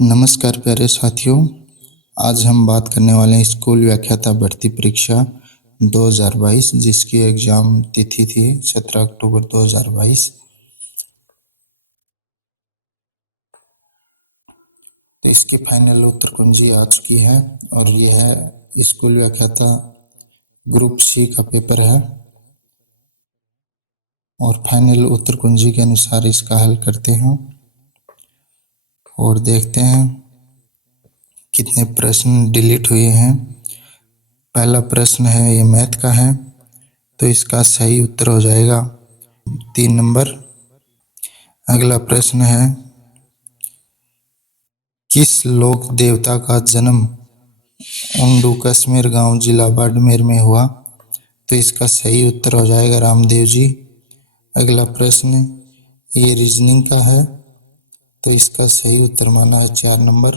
नमस्कार प्यारे साथियों। आज हम बात करने वाले हैं स्कूल व्याख्याता भर्ती परीक्षा 2022 जिसकी एग्ज़ाम तिथि थी 17 अक्टूबर 2022। तो इसकी फाइनल उत्तर कुंजी आ चुकी है और यह है स्कूल व्याख्याता ग्रुप सी का पेपर है और फाइनल उत्तर कुंजी के अनुसार इसका हल करते हैं और देखते हैं कितने प्रश्न डिलीट हुए हैं। पहला प्रश्न है, ये मैथ का है, तो इसका सही उत्तर हो जाएगा 3 नंबर। अगला प्रश्न है, किस लोक देवता का जन्म उंडू कश्मीर गांव जिला बाड़मेर में हुआ? तो इसका सही उत्तर हो जाएगा रामदेव जी। अगला प्रश्न ये रीजनिंग का है, तो इसका सही उत्तर माना है 4 नंबर।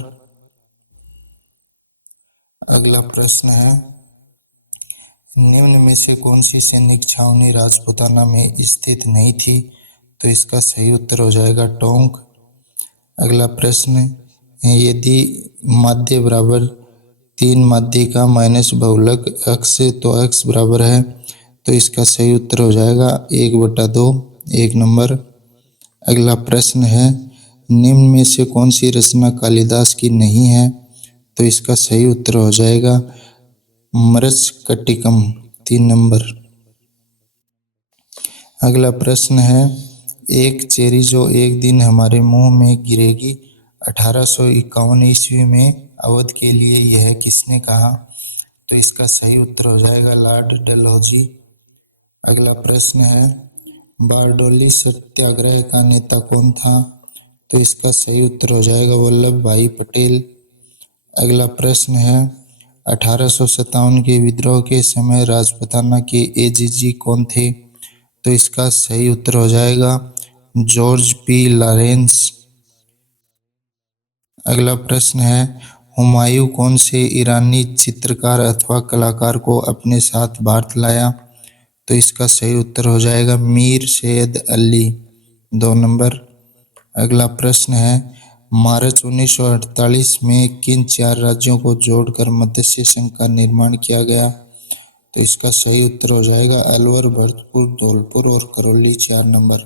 अगला प्रश्न है, निम्न में से कौन सी सैनिक छावनी राजपूताना में स्थित नहीं थी? तो इसका सही उत्तर हो जाएगा टोंक। अगला प्रश्न, यदि माध्य बराबर 3 माध्य का माइनस बहुलक x तो x बराबर है, तो इसका सही उत्तर हो जाएगा 1/2, 1 नंबर। अगला प्रश्न है, निम्न में से कौन सी रचना कालिदास की नहीं है? तो इसका सही उत्तर हो जाएगा मृच्छकटिकम, 3 नंबर। अगला प्रश्न है, एक चेरी जो एक दिन हमारे मुंह में गिरेगी 1851 ईस्वी में अवध के लिए, यह किसने कहा? तो इसका सही उत्तर हो जाएगा लॉर्ड डलहौजी। अगला प्रश्न है, बारडोली सत्याग्रह का नेता कौन था? तो इसका सही उत्तर हो जाएगा वल्लभ भाई पटेल। अगला प्रश्न है, 1857 के विद्रोह के समय राजपूताना के एजीजी कौन थे? तो इसका सही उत्तर हो जाएगा जॉर्ज पी लॉरेंस। अगला प्रश्न है, हुमायूं कौन से ईरानी चित्रकार अथवा कलाकार को अपने साथ भारत लाया? तो इसका सही उत्तर हो जाएगा मीर सैयद अली, 2 नंबर। अगला प्रश्न है, मार्च 1948 में किन 4 राज्यों को जोड़कर मत्स्य संघ का निर्माण किया गया? तो इसका सही उत्तर हो जाएगा अलवर, भरतपुर, धौलपुर और करौली, 4 नंबर।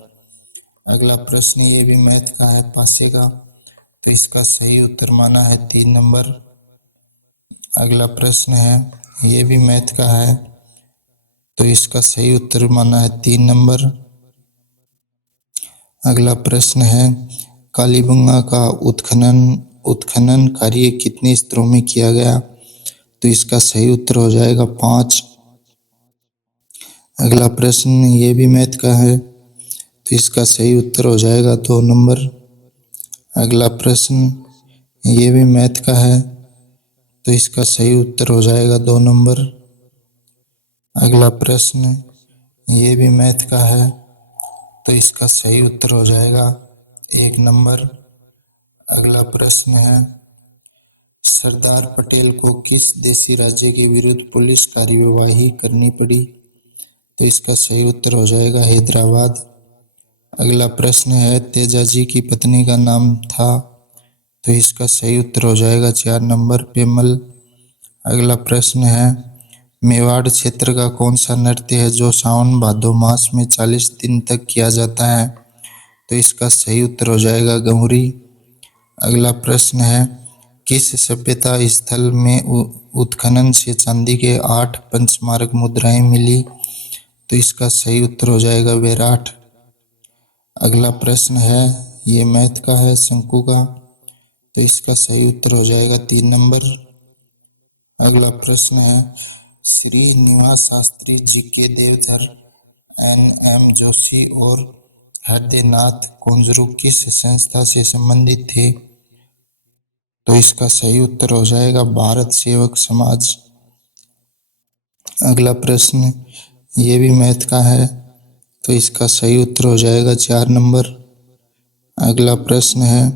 अगला प्रश्न ये भी मैथ का है, पासे का, तो इसका सही उत्तर माना है 3 नंबर। अगला प्रश्न है, ये भी मैथ का है, तो इसका सही उत्तर माना है 3 नंबर। अगला प्रश्न है, कालीबंगा का उत्खनन कार्य कितने स्तरों में किया गया? तो इसका सही उत्तर हो जाएगा 5। अगला प्रश्न ये भी मैथ का है, तो इसका सही उत्तर हो जाएगा 2 नंबर। अगला प्रश्न ये भी मैथ का है, तो इसका सही उत्तर हो जाएगा 2 नंबर। अगला प्रश्न ये भी मैथ का है, तो इसका सही उत्तर हो जाएगा 1 नंबर। अगला प्रश्न है, सरदार पटेल को किस देशी राज्य के विरुद्ध पुलिस कार्यवाही करनी पड़ी? तो इसका सही उत्तर हो जाएगा हैदराबाद। अगला प्रश्न है, तेजाजी की पत्नी का नाम था? तो इसका सही उत्तर हो जाएगा 4 नंबर पेमल। अगला प्रश्न है, मेवाड़ क्षेत्र का कौन सा नृत्य है जो सावन भादो मास में 40 दिन तक किया जाता है? तो इसका सही उत्तर हो जाएगा गौरी। अगला प्रश्न है, किस सभ्यता स्थल में उत्खनन से चांदी के 8 पंचमारक मुद्राएं मिली? तो इसका सही उत्तर हो जाएगा बेराठ। अगला प्रश्न है, ये मैथ का है, शंकु का, तो इसका सही उत्तर हो जाएगा 3 नंबर। अगला प्रश्न है, श्री निवास शास्त्री जी के देवधर NM जोशी और हृदयनाथ कुंजरू किस संस्था से संबंधित थे? तो इसका सही उत्तर हो जाएगा भारत सेवक समाज। अगला प्रश्न ये भी मैथ का है, तो इसका सही उत्तर हो जाएगा 4 नंबर। अगला प्रश्न है,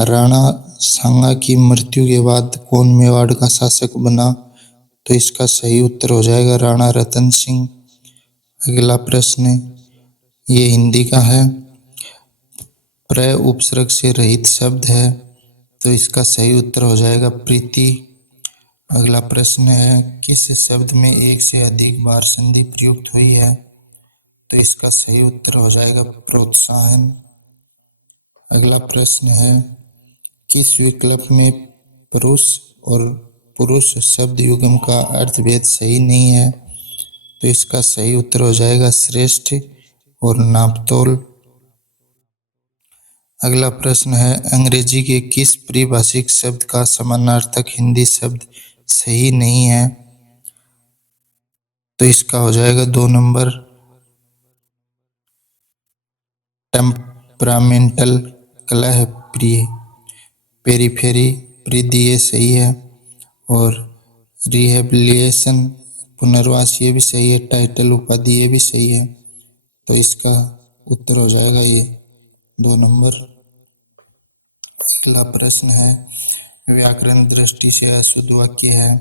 राणा सांगा की मृत्यु के बाद कौन मेवाड़ का शासक बना? तो इसका सही उत्तर हो जाएगा राणा रतन सिंह। अगला प्रश्न ये हिंदी का है, प्र उपसर्ग से रहित शब्द है, तो इसका सही उत्तर हो जाएगा प्रीति। अगला प्रश्न है, किस शब्द में एक से अधिक बार संधि प्रयुक्त हुई है? तो इसका सही उत्तर हो जाएगा प्रोत्साहन। अगला प्रश्न है, किस विकल्प में पुरुष और पुरुष शब्द युग्म का अर्थभेद सही नहीं है? तो इसका सही उत्तर हो जाएगा श्रेष्ठ और नापतोल। अगला प्रश्न है, अंग्रेजी के किस परिभाषिक शब्द का समानार्थक हिंदी शब्द सही नहीं है? तो इसका हो जाएगा 2 नंबर टेम्परामेंटल, कलह प्रिय। पेरीफेरी परिधि ये सही है, और रिहेबिलिएशन पुनर्वास ये भी सही है, टाइटल उपाधि ये भी सही है। तो इसका उत्तर हो जाएगा ये 2 नंबर। अगला प्रश्न है, व्याकरण दृष्टि से अशुद्ध वाक्य है?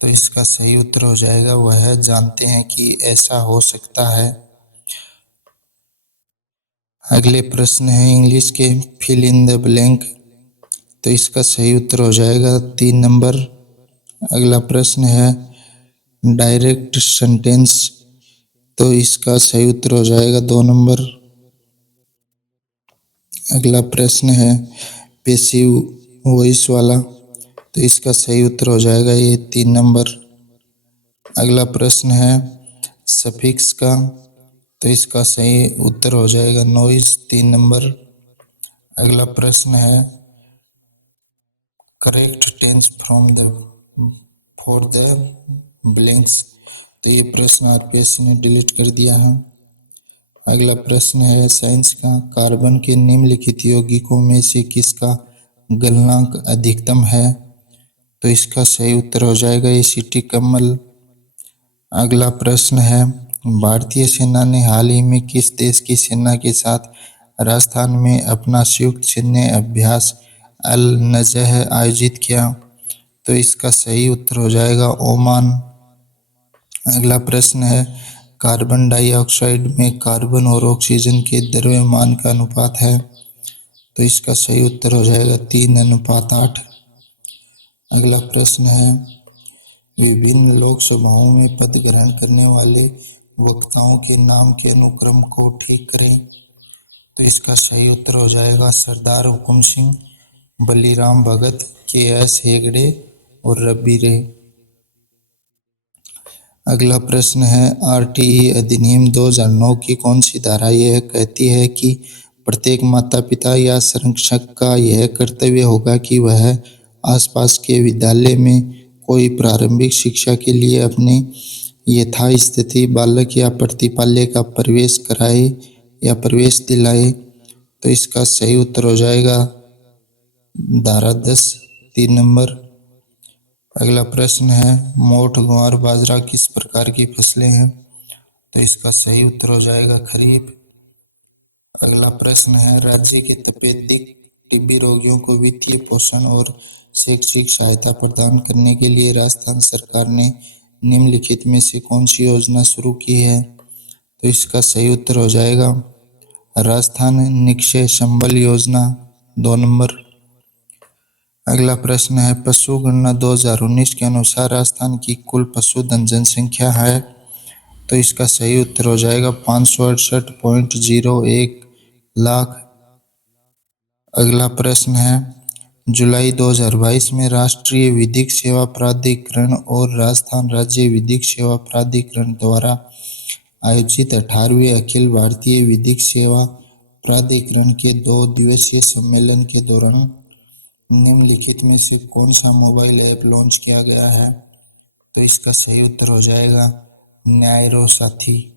तो इसका सही उत्तर हो जाएगा वह जानते हैं कि ऐसा हो सकता है। अगले प्रश्न है इंग्लिश के फिल इन द ब्लैंक। तो इसका सही उत्तर हो जाएगा 3 नंबर। अगला प्रश्न है डायरेक्ट सेंटेंस। तो इसका सही उत्तर हो जाएगा 2 नंबर। अगला प्रश्न है पैसिव वॉइस वाला। तो इसका सही उत्तर हो जाएगा ये 3 नंबर। अगला प्रश्न है सफिक्स का। तो इसका सही उत्तर हो जाएगा नॉइज, 3 नंबर। अगला प्रश्न है correct tense from the for the blanks. तो ये प्रश्न आरपीएससी ने डिलीट कर दिया है। अगला प्रश्न है साइंस का, कार्बन के निम्नलिखित यौगिकों में से किसका गलनांक अधिकतम है? तो इसका सही उत्तर हो जाएगा एसिटिक अम्ल। अगला प्रश्न है भारतीय सेना ने हाल ही में किस देश की सेना के साथ राजस्थान में अपना संयुक्त सैन्य अभ्यास अल नजह आयोजित किया? तो इसका सही उत्तर हो जाएगा ओमान। अगला प्रश्न है कार्बन डाइऑक्साइड में कार्बन और ऑक्सीजन के द्रव्यमान का अनुपात है? तो इसका सही उत्तर हो जाएगा 3:8। अगला प्रश्न है विभिन्न लोकसभाओं में पद ग्रहण करने वाले वक्ताओं के नाम के अनुक्रम को ठीक करें। तो इसका सही उत्तर हो जाएगा सरदार हुकुम सिंह, बलीराम भगत, के.एस. हेगड़े और रवि रे। अगला प्रश्न है आरटीई अधिनियम 2009 की कौन सी धारा यह कहती है कि प्रत्येक माता पिता या संरक्षक का यह कर्तव्य होगा कि वह आसपास के विद्यालय में कोई प्रारंभिक शिक्षा के लिए अपने यथास्थिति बालक या प्रतिपाल्य का प्रवेश कराए या प्रवेश दिलाए? तो इसका सही उत्तर हो जाएगा धारा 10, 3 नंबर। अगला प्रश्न है मोठ, ग्वार, बाजरा किस प्रकार की फसलें हैं? तो इसका सही उत्तर हो जाएगा खरीफ। अगला प्रश्न है राज्य के तपेदिक टीबी रोगियों को वित्तीय पोषण और शैक्षिक सहायता प्रदान करने के लिए राजस्थान सरकार ने निम्नलिखित में से कौन सी योजना शुरू की है? तो इसका सही उत्तर हो जाएगा राजस्थान निक्षय संबल योजना, 2 नंबर। अगला प्रश्न है पशु गणना 2019 के अनुसार राजस्थान की कुल पशुधन जनसंख्या है? तो इसका सही उत्तर हो जाएगा 568.01 लाख। अगला प्रश्न है जुलाई 2022 में राष्ट्रीय विधिक सेवा प्राधिकरण और राजस्थान राज्य विधिक सेवा प्राधिकरण द्वारा आयोजित 18वें अखिल भारतीय विधिक सेवा प्राधिकरण के 2 दिवसीय सम्मेलन के दौरान निम्नलिखित में से कौन सा मोबाइल ऐप लॉन्च किया गया है? तो इसका सही उत्तर हो जाएगा न्यायरो साथी।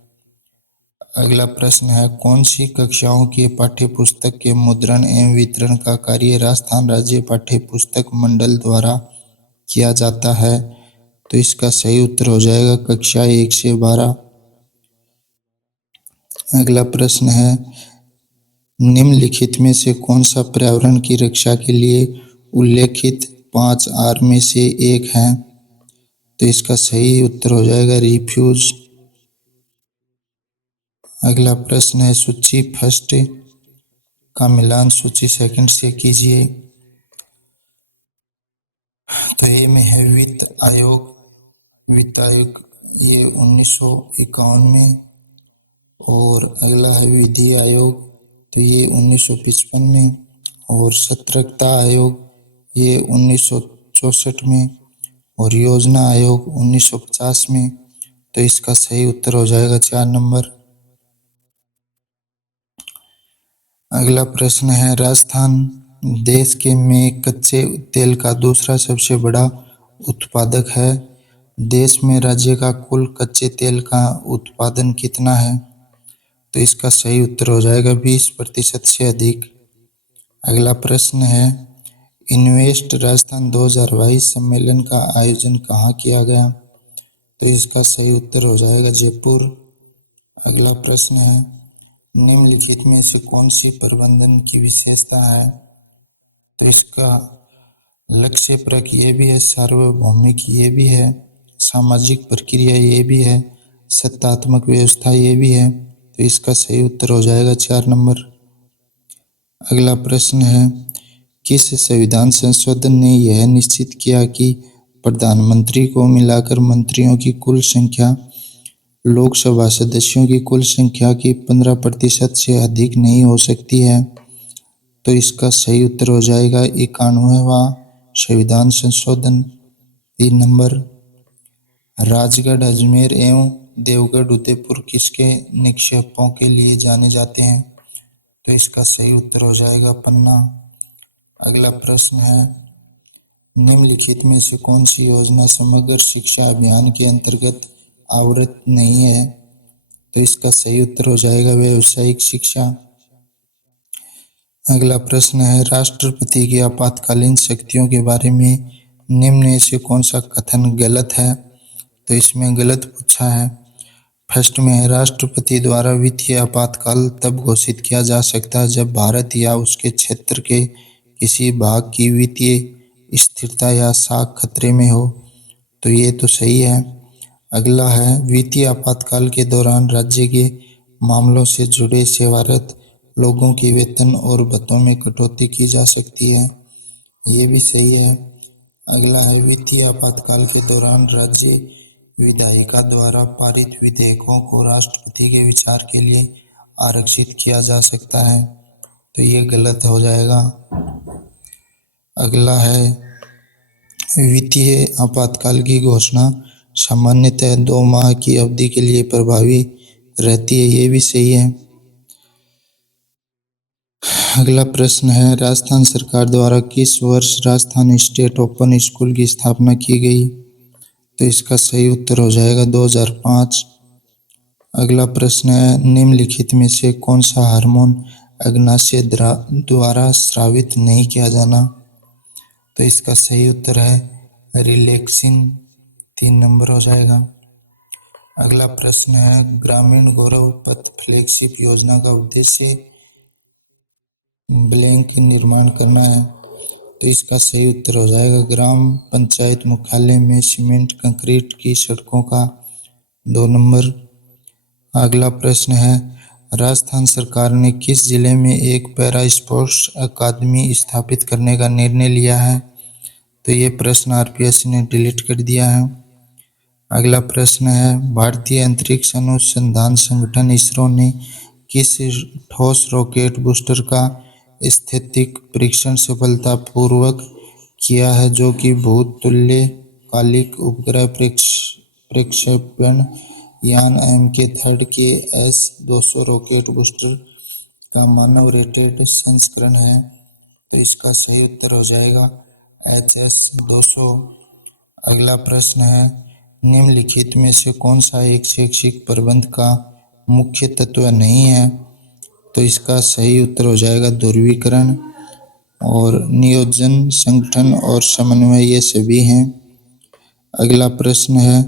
अगला प्रश्न है कौन सी कक्षाओं के पाठ्यपुस्तक के मुद्रण एवं वितरण का कार्य राजस्थान राज्य पाठ्यपुस्तक मंडल द्वारा किया जाता है? तो इसका सही उत्तर हो जाएगा कक्षा 1 से 12। अगला प्रश्न है निम्नलिखित में से कौन सा पर्यावरण की रक्षा के लिए उल्लेखित 5 आर में से एक है? तो इसका सही उत्तर हो जाएगा रिफ्यूज। अगला प्रश्न है सूची फर्स्ट का मिलान सूची सेकंड से कीजिए। तो ए में है वित्त आयोग। वित्त आयोग ये 1951 में। और अगला है विधि आयोग, तो ये 1955 में। और सतर्कता आयोग ये 1964 में। और योजना आयोग 1950 में। तो इसका सही उत्तर हो जाएगा 4 नंबर। अगला प्रश्न है, राजस्थान देश के में कच्चे तेल का दूसरा सबसे बड़ा उत्पादक है। देश में राज्य का कुल कच्चे तेल का उत्पादन कितना है? तो इसका सही उत्तर हो जाएगा 20% से अधिक। अगला प्रश्न है, इन्वेस्ट राजस्थान 2022 सम्मेलन का आयोजन कहाँ किया गया? तो इसका सही उत्तर हो जाएगा जयपुर। अगला प्रश्न है, निम्नलिखित में से कौन सी प्रबंधन की विशेषता है? तो इसका लक्ष्यपरक ये भी है, सार्वभौमिक ये भी है, सामाजिक प्रक्रिया ये भी है, सत्तात्मक व्यवस्था ये भी है। तो इसका सही उत्तर हो जाएगा 4 नंबर। अगला प्रश्न है, किस संविधान संशोधन ने यह निश्चित किया कि प्रधानमंत्री को मिलाकर मंत्रियों की कुल संख्या लोकसभा सदस्यों की कुल संख्या की 15% से अधिक नहीं हो सकती है? तो इसका सही उत्तर हो जाएगा 91वां संविधान संशोधन। 3 नंबर, राजगढ़ अजमेर एवं देवगढ़ उदयपुर किसके निक्षेपों के लिए जाने जाते हैं? तो इसका सही उत्तर हो जाएगा पन्ना। अगला प्रश्न है, निम्नलिखित में से कौन सी योजना समग्र शिक्षा अभियान के अंतर्गत आवृत नहीं है? तो इसका सही उत्तर हो जाएगा व्यावसायिक शिक्षा। अगला प्रश्न है, राष्ट्रपति की आपातकालीन शक्तियों के बारे में निम्न में से कौन सा कथन गलत है? तो इसमें गलत पूछा है। फर्स्ट में है, राष्ट्रपति द्वारा वित्तीय आपातकाल तब घोषित किया जा सकता है जब भारत या उसके क्षेत्र के किसी भाग की वित्तीय स्थिरता या साख खतरे में हो। तो ये तो सही है। अगला है, वित्तीय आपातकाल के दौरान राज्य के मामलों से जुड़े सेवारत लोगों के वेतन और भत्तों में कटौती की जा सकती है। ये भी सही है। अगला है, वित्तीय आपातकाल के दौरान राज्य विधायिका द्वारा पारित विधेयकों को राष्ट्रपति के विचार के लिए आरक्षित किया जा सकता है। तो ये गलत हो जाएगा। अगला है, वित्तीय आपातकाल की घोषणा सामान्यतः 2 माह की अवधि के लिए प्रभावी रहती है। ये भी सही है। अगला प्रश्न है, राजस्थान सरकार द्वारा किस वर्ष राजस्थान स्टेट ओपन स्कूल की स्थापना की गई? तो इसका सही उत्तर हो जाएगा 2005। अगला प्रश्न है, निम्नलिखित में से कौन सा हार्मोन अग्नाशय द्वारा स्रावित नहीं किया जाना? तो इसका सही उत्तर है रिलैक्सिन। 3 नंबर हो जाएगा। अगला प्रश्न है, ग्रामीण गौरव पथ फ्लैगशिप योजना का उद्देश्य ब्लैंक निर्माण करना है। तो इसका सही उत्तर हो जाएगा ग्राम पंचायत मुख्यालय में सीमेंट कंक्रीट की सड़कों का। 2 नंबर। अगला प्रश्न है, राजस्थान सरकार ने किस जिले में एक पैरा स्पोर्ट्स अकादमी स्थापित करने का निर्णय लिया है? तो ये प्रश्न आरपीएससी ने डिलीट कर दिया है। अगला प्रश्न है, भारतीय अंतरिक्ष अनुसंधान संगठन इसरो ने किस ठोस रॉकेट बूस्टर का स्थैतिक परीक्षण सफलतापूर्वक किया है जो कि भूतुल्यकालिक उपग्रह प्रक्षेपण यान MK3 के S-200 रॉकेट बूस्टर का मानव रेटेड संस्करण है? तो इसका सही उत्तर हो जाएगा HS-200। अगला प्रश्न है, निम्नलिखित में से कौन सा एक शैक्षिक प्रबंध का मुख्य तत्व नहीं है? तो इसका सही उत्तर हो जाएगा ध्रुवीकरण और नियोजन, संगठन और समन्वय, ये सभी हैं। अगला प्रश्न है,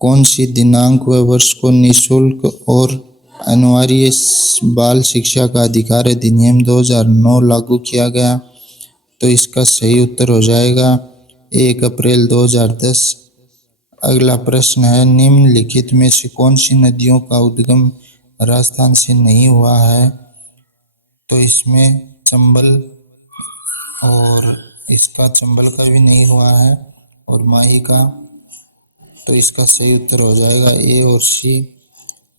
कौन सी दिनांक व वर्ष को निःशुल्क और अनिवार्य बाल शिक्षा का अधिकार अधिनियम 2009 लागू किया गया? तो इसका सही उत्तर हो जाएगा 1 अप्रैल 2010। अगला प्रश्न है, निम्नलिखित में से कौन सी नदियों का उद्गम राजस्थान से नहीं हुआ है? तो इसमें चंबल और इसका चंबल का भी नहीं हुआ है और माही का, तो इसका सही उत्तर हो जाएगा ए और सी।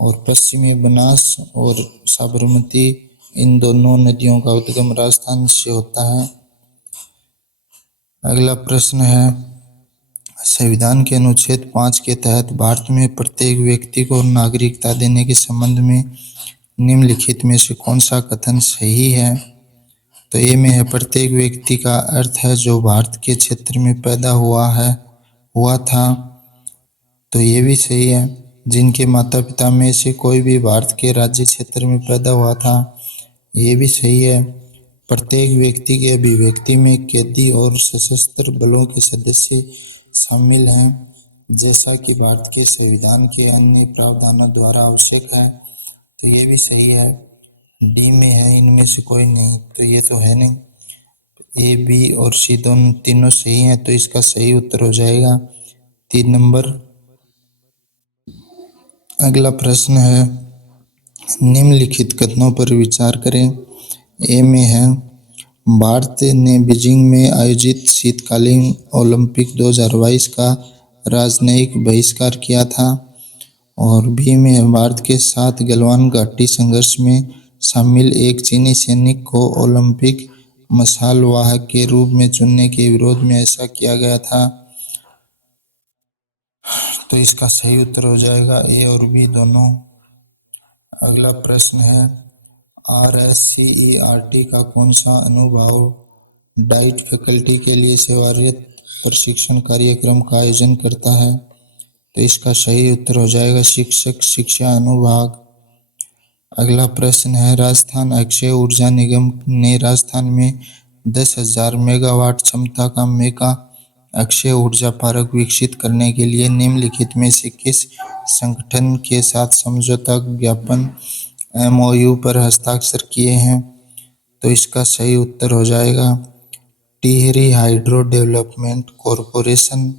और पश्चिमी बनास और साबरमती, इन दोनों नदियों का उद्गम राजस्थान से होता है। अगला प्रश्न है, संविधान के अनुच्छेद 5 के तहत भारत में प्रत्येक व्यक्ति को नागरिकता देने के संबंध में निम्नलिखित में से कौन सा कथन सही है? तो ए में है, प्रत्येक व्यक्ति का अर्थ है जो भारत के क्षेत्र में पैदा हुआ था। तो ये भी सही है, जिनके माता पिता में से कोई भी भारत के राज्य क्षेत्र में पैदा हुआ था। ये भी सही है, प्रत्येक व्यक्ति के अभिव्यक्ति में कैदी और सशस्त्र बलों के सदस्य शामिल हैं, जैसा कि भारत के संविधान के अन्य प्रावधानों द्वारा आवश्यक है। तो ये भी सही है, डी में है इनमें से कोई नहीं, तो ये तो है नहीं। ए बी और सी दोनों तीनों सही हैं, तो इसका सही उत्तर हो जाएगा 3 नंबर। अगला प्रश्न है, निम्नलिखित कथनों पर विचार करें। ए में है, भारत ने बीजिंग में आयोजित शीतकालीन ओलंपिक 2022 का राजनयिक बहिष्कार किया था। और बी में है, भारत के साथ गलवान घाटी संघर्ष में शामिल एक चीनी सैनिक को ओलंपिक मशाल वाहक के रूप में चुनने के विरोध में ऐसा किया गया था। तो इसका सही उत्तर हो जाएगा ए और बी दोनों। अगला प्रश्न है, RSCERT का कौन सा अनुभाग डाइट फैकल्टी के लिए सेवारत प्रशिक्षण कार्यक्रम का आयोजन करता है? तो इसका सही उत्तर हो जाएगा शिक्षक शिक्षा अनुभाग। अगला प्रश्न है, राजस्थान अक्षय ऊर्जा निगम ने राजस्थान में 10,000 मेगावाट क्षमता का मेगा अक्षय ऊर्जा पार्क विकसित करने के लिए निम्नलिखित में से किस संगठन के साथ समझौता ज्ञापन MOU पर हस्ताक्षर किए हैं? तो इसका सही उत्तर हो जाएगा टिहरी हाइड्रो डेवलपमेंट कॉरपोरेशन।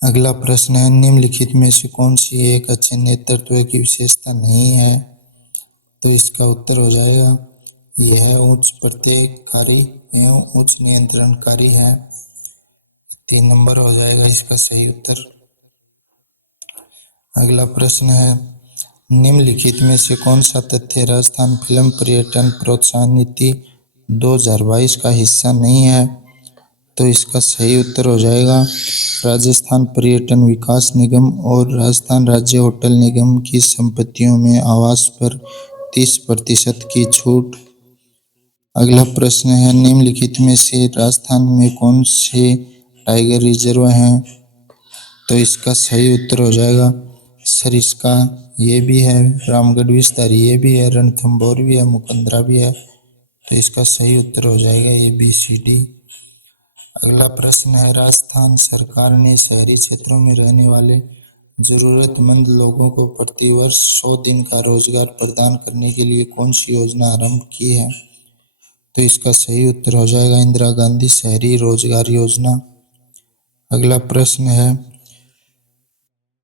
अगला प्रश्न है, निम्नलिखित में से कौन सी एक अच्छे नेतृत्व की विशेषता नहीं है? तो इसका उत्तर हो जाएगा यह उच्च प्रत्ययकारी एवं उच्च नियंत्रणकारी है। 3 नंबर हो जाएगा इसका सही उत्तर। अगला प्रश्न है, निम्नलिखित में से कौन सा तथ्य राजस्थान फिल्म पर्यटन प्रोत्साहन नीति 2022 का हिस्सा नहीं है? तो इसका सही उत्तर हो जाएगा राजस्थान पर्यटन विकास निगम और राजस्थान राज्य होटल निगम की संपत्तियों में आवास पर 30% की छूट। अगला प्रश्न है, निम्नलिखित में से राजस्थान में कौन से टाइगर रिजर्व हैं? तो इसका सही उत्तर हो जाएगा सरिस्का, ये भी है, रामगढ़ विस्तार ये भी है, रणथंभौर भी है, मुकंदरा भी है। तो इसका सही उत्तर हो जाएगा ABCD। अगला प्रश्न है, राजस्थान सरकार ने शहरी क्षेत्रों में रहने वाले जरूरतमंद लोगों को प्रतिवर्ष 100 दिन का रोजगार प्रदान करने के लिए कौन सी योजना आरंभ की है? तो इसका सही उत्तर हो जाएगा इंदिरा गांधी शहरी रोजगार योजना। अगला प्रश्न है,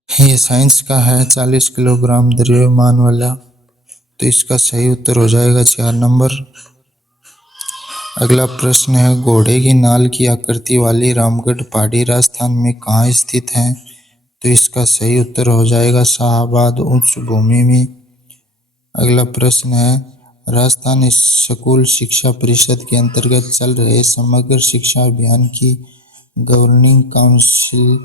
ये साइंस का है, 40 किलोग्राम द्रव्यमान वाला, तो इसका सही उत्तर हो जाएगा 4 नंबर। अगला प्रश्न है, घोड़े की नाल की आकृति वाली रामगढ़ पहाड़ी राजस्थान में कहाँ स्थित है? तो इसका सही उत्तर हो जाएगा शाहाबाद उच्च भूमि में। अगला प्रश्न है, राजस्थान स्कूल शिक्षा परिषद के अंतर्गत चल रहे समग्र शिक्षा अभियान की गवर्निंग काउंसिल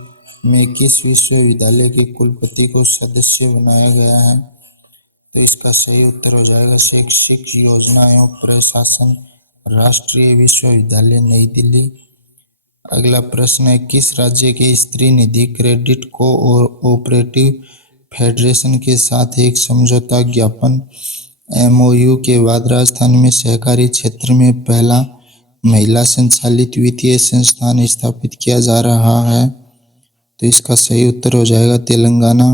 में किस विश्वविद्यालय के कुलपति को सदस्य बनाया गया है? तो इसका सही उत्तर हो जाएगा शैक्षिक योजना एवं प्रशासन राष्ट्रीय विश्वविद्यालय नई दिल्ली। अगला प्रश्न है, किस राज्य के स्त्री निधि क्रेडिट कोऑपरेटिव फेडरेशन के साथ एक समझौता ज्ञापन MOU के बाद राजस्थान में सहकारी क्षेत्र में पहला महिला संचालित वित्तीय संस्थान स्थापित किया जा रहा है? तो इसका सही उत्तर हो जाएगा तेलंगाना।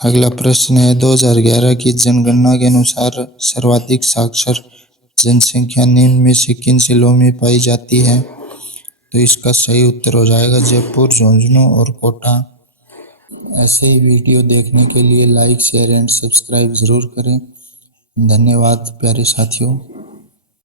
अगला प्रश्न है, 2011 की जनगणना के अनुसार सर्वाधिक साक्षर जनसंख्या निम्न में से किन जिलों में पाई जाती है? तो इसका सही उत्तर हो जाएगा जयपुर, झुंझुनू और कोटा। ऐसे ही वीडियो देखने के लिए लाइक शेयर एंड सब्सक्राइब ज़रूर करें। धन्यवाद प्यारे साथियों।